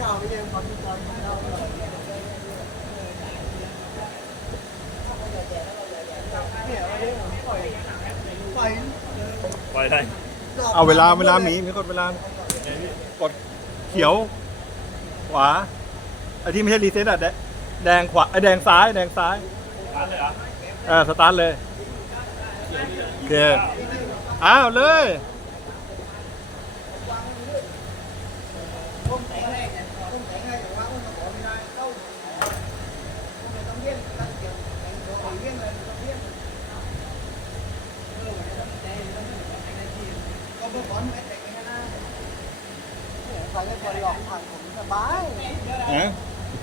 ข่าวไปยังความดีใจเราเนี่ยปล่อยปล่อยปล่อยได้เอาเวลาเวลามีมีกดเวลากดเขียว ขวาไอ้ที่ไม่ใช่รีเซ็ตอะแดงแดงขวาไอ้แดงซ้าย แดงซ้ายร้านเลยเหรอเออสตาร์ทเลยโอเคอ้าวเลย ต้มแตงให้ต้มแตงให้แต่ว่ามันขอไม่ได้เข้าต้องเลี้ยงตั้งเกี่ยวแตงตัวเลี้ยงเลยต้องเลี้ยง ก็เมื่อก่อนไม่แต่งกันนะใส่ได้บอลหลอกผ่านผมสบายฮะ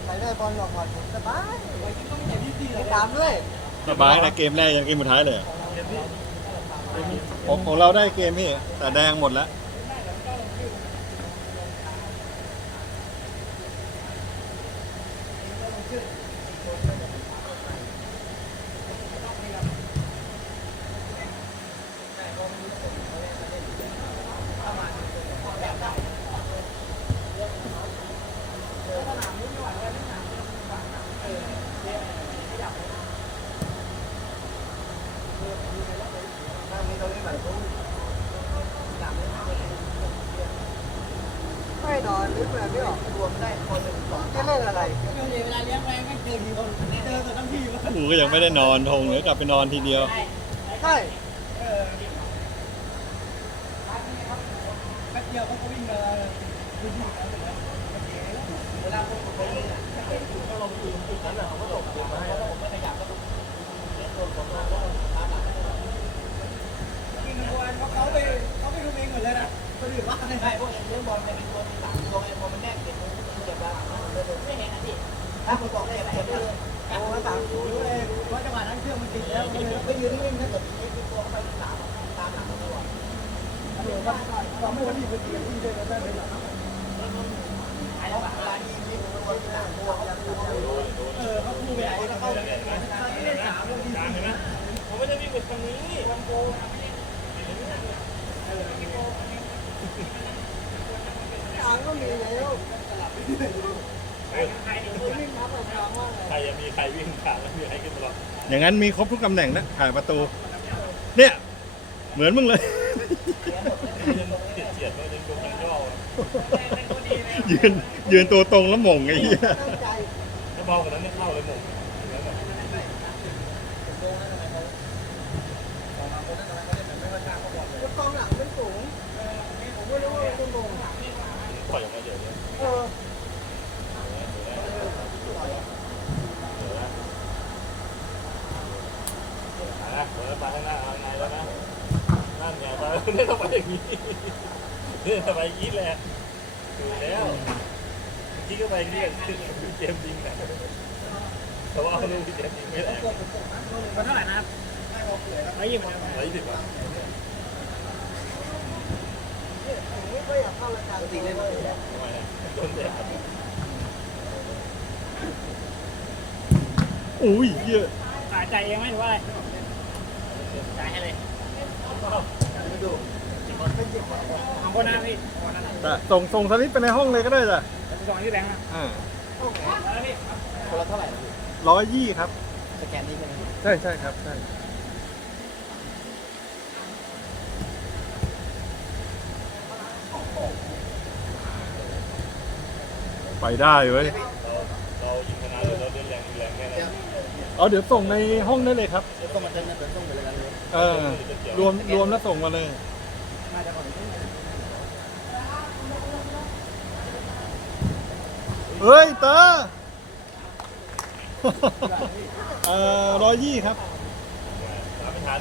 ใส่ได้บอลหลอกผ่านผมสบายไปตามด้วยสบายนะเกมแรกยังเกมสุดท้ายเลยอะของของเราได้เกมพี่แต่แดงหมดแล้ว ขแบบนี้หรอรวมได้คนหนึ่งสองแค่เล่นอะไรก็วงนี้เวลาเลี้ยงไว้ไม่เจอทีคนเจอแต่ทั้งทีมหนูก็ยังไม่ได้นอนทงเดี๋ยกลับไปนอนทีเดียว ใช่แป๊บเดียวเขาก็วิ่งมาดูกี้เวลาคนเขาเล่นเาลนอยู่ก็ลงอยู่จุดนั้นแหละเขาก็ไปเขาไปดูเองหมดเลยนะคนอื่นว่าไม่ได้พวกเลี้ยงบอลเนี่ยเป็นตัวหลังตัวไอ้บอลมันแน่นเก็บเก็บแล้วไม่เห็นนะพี่ถ้าผมบอกเลยเก็บเลยโอ้ยสามรู้เลยว่าจังหวะนั้นเครื่องมันติด แล้วไม่ยืนนิ่งๆถ้าเกิดมีตัวเข้าไปสามตามหลังตัวเดี๋ยวว่าเราไม่วันนี้เป็นเตียงที่เดินได้เลยหรอไอ้เราแบบร้านนี้ที่ตัวที่หนักตัวเออเขาพูดไปไหนแล้วเขาไม่ได้สามเลยจานเห็นไหมผมไม่ได้วิ่งไปทางนี้วันโกทางก็มีแล้วใครวิ่งนับเอาทางว่าไง ใครจะมีใครวิ่งผ่านแล้วมีใครขึ้นมาหรอกอย่างนั้นมีครบทุกตำแหน่งนะถ่ายประตู เนี่ย เหมือนมึงเลยเฉียดเฉียดก็ยังโดนทางย่อยืนยืนตัวตรงแล้วหม่งไอ้เหี้ย ตั้งใจ ถ้าเบากว่านั้นไม่เข้าเลยหมง กองหลังมันสูงผมไม่รู้ว่าเป็นโมง ปล่อยออกมาเดี๋ยวนี้ เออ นะเปิดมาข้างหน้าเอาไงแล้วนะนั่น ไงไปนี่ต้องไปอย่างนี้นี่ทำไมอย่างนี้แหละถูกแล้วที่ก็ไปนี่พี่เจมส์ยิงนะแต่ว่าเอาลูกพี่เจมส์ยิงไม่ได้มันเท่าไหร่นะครับร้อยยี่สิบร้อยยี่สิบอะผมไม่ค่อยอยากเข้ารายการตีเล่นเลยทำไมนะโดนแดดอุ้ยเหี้ยจ่ายจ่ายเองไหมหรือว่าอะไรจ่ายให้เลย ของคนนั้นพี่คนนั้นแต่ส่งส่งสลิปไปในห้องเลยก็ได้จ้ะส่งที่แบงค์นะอ่าแล้วพี่คนละเท่าไหร่ร้อยยี่ครับ สแกนนี้ใช่ไหมใช่ใช่ครับใช่ไปได้เว้ยเรายิงขนาดเราเดินแรงแรงแค่นั้นเอาเดี๋ยวส่งในห้องได้เลยครับก็มาเดินเดินต้องไปเลยกันเลย เออ รวมรวมแล้วส่งมาเลย มาจากก่อนเฮ้ยเตอร์เอ่อร้อยยี่ครับ ตามไม่ทัน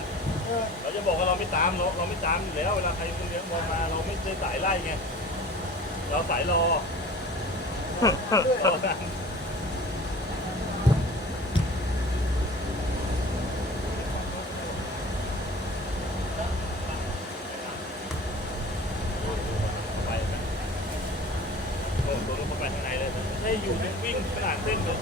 เราจะบอกว่าเราไม่ตามเราเราไม่ตามอยู่แล้วเวลาใครคนเลี้ยงบอลมาเราไม่ได้สายไล่ไง เราสายรอเท่านั้นไปไหมโดนตัวนู้นเข้าไปข้างในเลยไม่ใช่อยู่ วิ่งขนาดเส้นเลย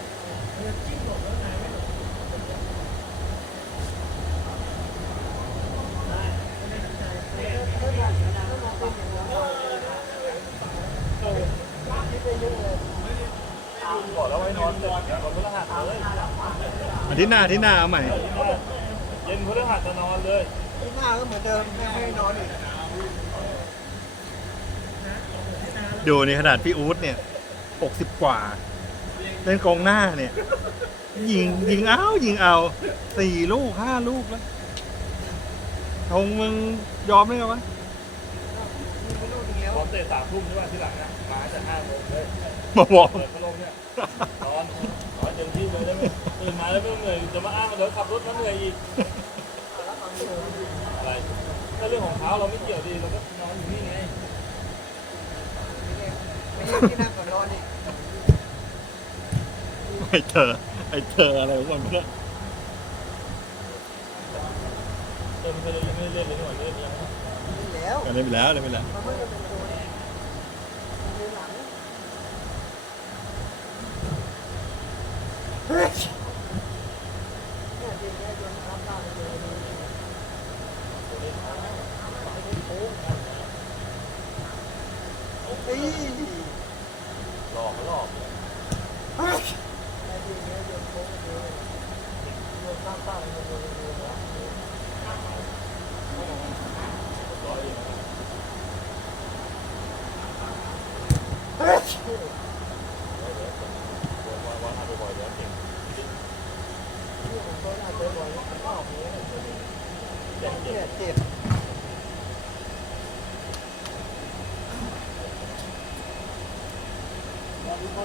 ที่ไปเยอะเลยบอกแล้วไว้นอนเสร็จวันพฤหัสเลยอาทิตย์หน้าอาทิตย์หน้าเอาใหม่ เย็นพฤหัสจะนอนเลยที่หน้าก็เหมือนเดิมไม่ให้นอนอีกดูนี่ขนาดพี่อู๊ดเนี่ยหกสิบกว่า เล่นกองหน้าเนี่ย ยิงยิงเอายิงเอาสี่ลูกห้าลูกแล้วทงมึงยอมได้ไงวะไม่รู้จริงแล้วพร้อมเตะสามทุ่มใช่ป่ะที่หลังนะมาจะห้าโมงเลยมาบอกเปิดพัดลมเนี่ยนอนนอนเต็มที่เลยได้ไหมตื่นมาแล้วไม่ต้องเหนื่อยจะมาอ้างว่าเดี๋ยวขับรถมาเหนื่อยอีกอะไรก็เรื่องของเขาเราไม่เกี่ยวดีเราก็นอนอยู่นี่ไงไม่ใช่ที่นั่งก่อนนอนอีกไอ้เธอ ไอ้เธออะไรวะเนี่ยเติมไปเลยยังไม่ได้เล่นเลยหน่อยเล่นยังนี่แล้วเล่นไปแล้วเล่นไปแล้วมันไม่ได้เป็นตัวเนี่ยมันหลังเฮ้ยเนี่ยจริงเนี่ยโยนรับหน้าไปเลยเฮ้ย หลอกหลอก เฮ้ยเนี่ยจริงเนี่ยโยนโค้งไปเลยโยนข้ามฟ้าไปเลยโยนโยนโยน เฮ้ย วันวันหาไปบ่อยแล้วเก่ง นี่ผมก็น่าเจอบ่อยมันก็ออกนี้เนี่ยเจ็บ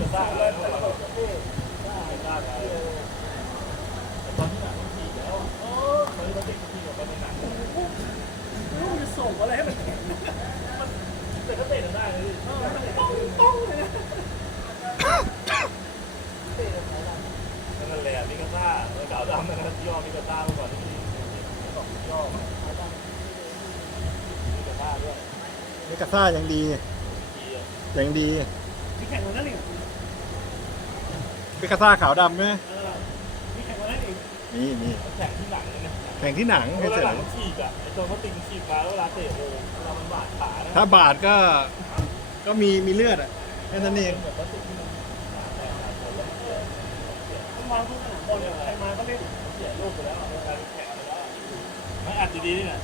กระซ่าเลยกระซ่าเลยแต่ตอนที่หนังมันขี่แล้วเออตอนนี้เราเด็กขี่กับมันในหนังมันจะส่งอะไรให้มันเห็นมันแต่ก็เตะได้เลยต้องต้องเลยนั่นแหละมิกาซ่าแล้วขาวดำนั่นนะย่อมิกาซ่าเมื่อก่อนที่บอกย่อมิกาซ่าด้วย นี่ กระซ่ายังดีขี่อะยังดีมีแข่งวันนั้นอีกเป็นกระซ่าขาวดำไหมเออมีแข่งวันนั้นอีกนี่นี่แข่งที่หนังเลยนะแข่งที่หนังเวเฉลายหลังฉีกอะไอ้ตัวเขาติงฉีกมาแล้วเวลาเตะโอ้เวลามันบาดขานะๆถ้าบาดก็ก็มีมีเลือดอะแค่นั้นเอง เหมือนพลาสติกที่มันต้องวางทุกสนามบอลเนี่ยใครมาก็เล่นเสียลูกไปแล้วเอาการแข่งไปแล้วไม่อัดดีๆนี่น่ะ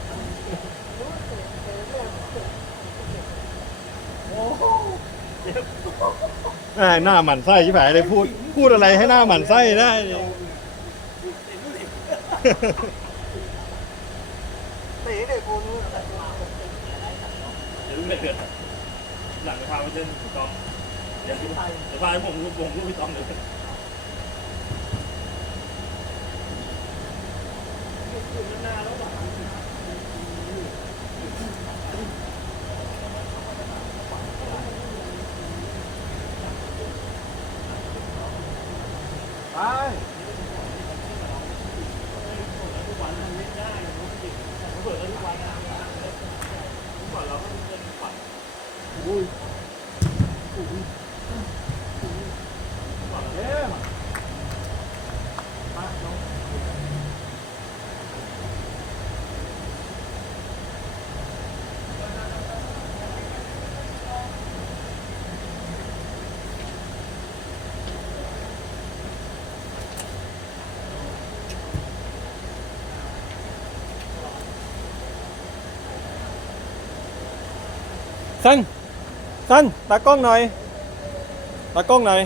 อ่าหน้าหมันไส้ชิบหายเลยพูด พูดอะไรให้หน้าหมันไส้ได้เนี่ยตีเด็กคนนู้นเดี๋ยวไม่เกิดหลังพาไปเล่นถูกต้องเดี๋ยวจะพาให้ผมลูกวงลูกพี่ต้องเลยไป เปิดได้ทุกวันนะก่อนเราก็เล่นฝัน สั้ ท่านตากล้องหน่อยตากล้องหน่อย